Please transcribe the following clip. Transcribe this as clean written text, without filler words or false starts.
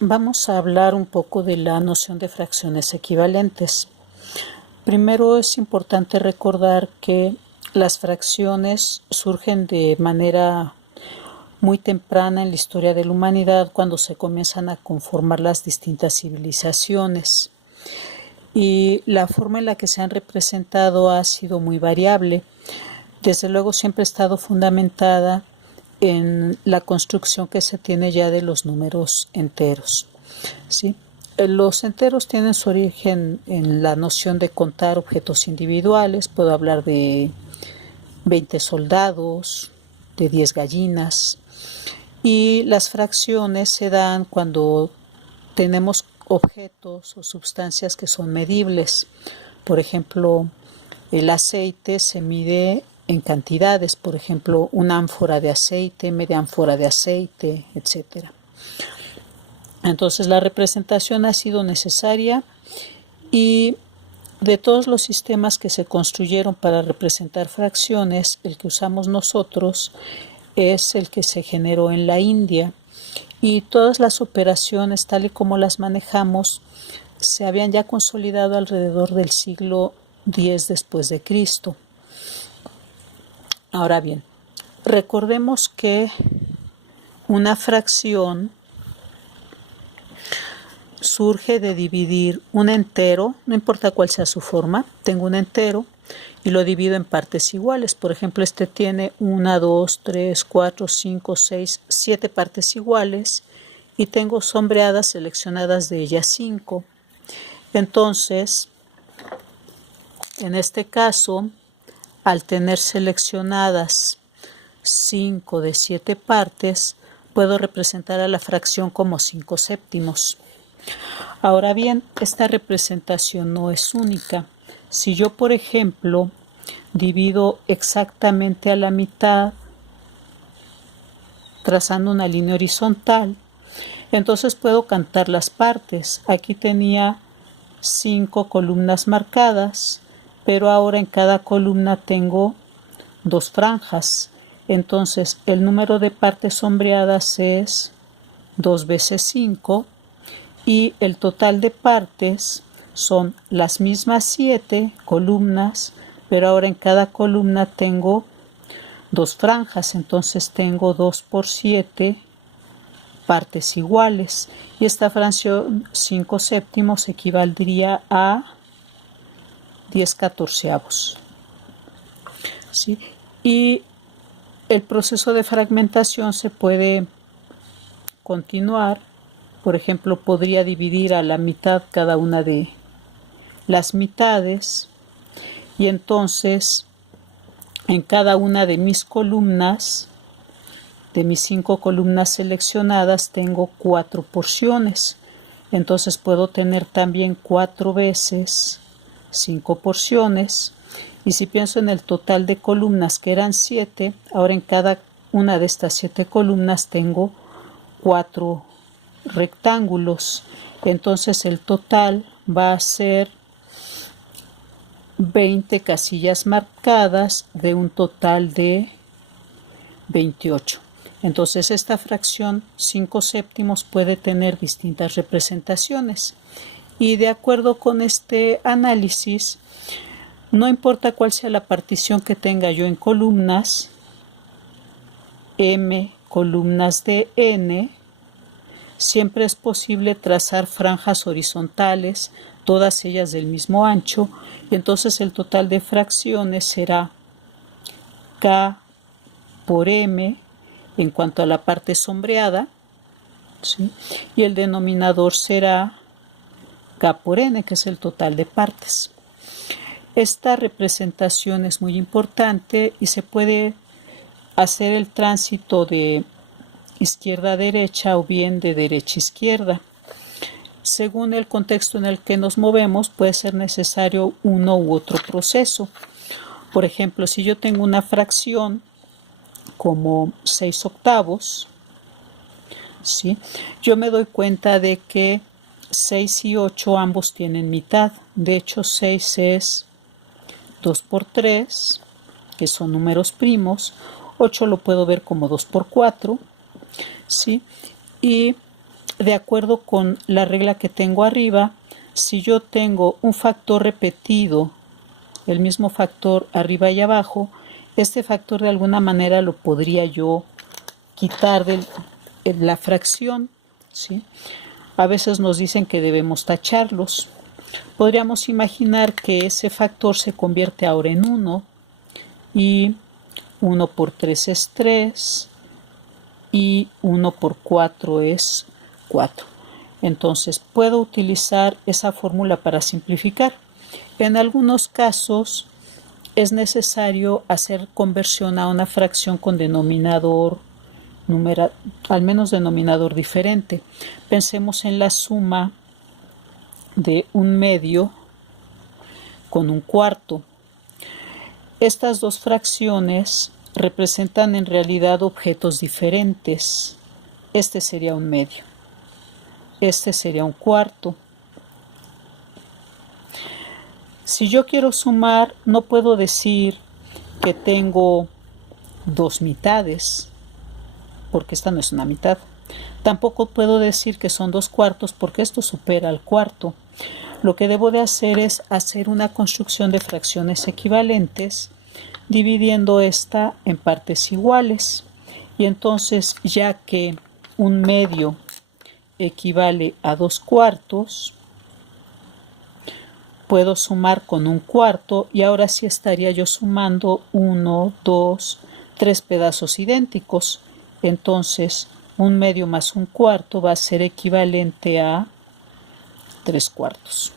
Vamos a hablar un poco de la noción de fracciones equivalentes. Primero es importante recordar que las fracciones surgen de manera muy temprana en la historia de la humanidad, cuando se comienzan a conformar las distintas civilizaciones. Y la forma en la que se han representado ha sido muy variable. Desde luego siempre ha estado fundamentada en la construcción que se tiene ya de los números enteros, ¿sí? Los enteros tienen su origen en la noción de contar objetos individuales. Puedo hablar de 20 soldados, de 10 gallinas. Y las fracciones se dan cuando tenemos objetos o sustancias que son medibles. Por ejemplo, el aceite se mide en cantidades, por ejemplo, una ánfora de aceite, media ánfora de aceite, etc. Entonces la representación ha sido necesaria, y de todos los sistemas que se construyeron para representar fracciones, el que usamos nosotros es el que se generó en la India, y todas las operaciones tal y como las manejamos se habían ya consolidado alrededor del siglo X después de Cristo. Ahora bien, recordemos que una fracción surge de dividir un entero, no importa cuál sea su forma. Tengo un entero y lo divido en partes iguales. Por ejemplo, este tiene 1, 2, 3, 4, 5, 6, 7 partes iguales, y tengo sombreadas seleccionadas de ellas 5. Entonces, en este caso, al tener seleccionadas 5 de 7 partes, puedo representar a la fracción como 5 séptimos. Ahora bien, esta representación no es única. Si yo, por ejemplo, divido exactamente a la mitad, trazando una línea horizontal, entonces puedo contar las partes. Aquí tenía 5 columnas marcadas, pero ahora en cada columna tengo 2 franjas. Entonces el número de partes sombreadas es 2 veces 5, y el total de partes son las mismas 7 columnas, pero ahora en cada columna tengo 2 franjas. Entonces tengo 2 por 7 partes iguales, y esta fracción 5 séptimos equivaldría a 10 catorceavos. ¿Sí? Y el proceso de fragmentación se puede continuar. Por ejemplo, podría dividir a la mitad cada una de las mitades, y entonces en cada una de mis columnas, de mis 5 columnas seleccionadas, tengo 4 porciones. Entonces puedo tener también 4 veces 5 porciones. Y si pienso en el total de columnas, que eran 7, ahora en cada una de estas 7 columnas tengo 4 rectángulos. Entonces el total va a ser 20 casillas marcadas de un total de 28. Entonces esta fracción 5 séptimos puede tener distintas representaciones, y de acuerdo con este análisis, no importa cuál sea la partición que tenga yo en columnas, m columnas de n, siempre es posible trazar franjas horizontales, todas ellas del mismo ancho, y entonces el total de fracciones será k por m en cuanto a la parte sombreada, ¿sí? Y el denominador será k por n, que es el total de partes. Esta representación es muy importante y se puede hacer el tránsito de izquierda a derecha o bien de derecha a izquierda. Según el contexto en el que nos movemos, puede ser necesario uno u otro proceso. Por ejemplo, si yo tengo una fracción como 6 octavos, ¿sí?, yo me doy cuenta de que 6 y 8 ambos tienen mitad. De hecho, 6 es 2 por 3, que son números primos. 8 lo puedo ver como 2 por 4, ¿sí? Y de acuerdo con la regla que tengo arriba, si yo tengo un factor repetido, el mismo factor arriba y abajo, este factor de alguna manera lo podría yo quitar de la fracción, ¿sí? A veces nos dicen que debemos tacharlos. Podríamos imaginar que ese factor se convierte ahora en 1 y 1 por 3 es 3 y 1 por 4 es 4. Entonces puedo utilizar esa fórmula para simplificar. En algunos casos es necesario hacer conversión a una fracción con denominador al menos denominador diferente. Pensemos en la suma de 1/2 con 1/4. Estas dos fracciones representan en realidad objetos diferentes. Este sería 1/2. Este sería 1/4. Si yo quiero sumar, no puedo decir que tengo 2 mitades, porque esta no es una mitad. Tampoco puedo decir que son 2/4 porque esto supera al cuarto. Lo que debo de hacer es hacer una construcción de fracciones equivalentes, dividiendo esta en partes iguales. Y entonces, ya que 1/2 equivale a 2/4, puedo sumar con 1/4 y ahora sí estaría yo sumando 1, 2, 3 pedazos idénticos. Entonces 1/2 más 1/4 va a ser equivalente a 3/4.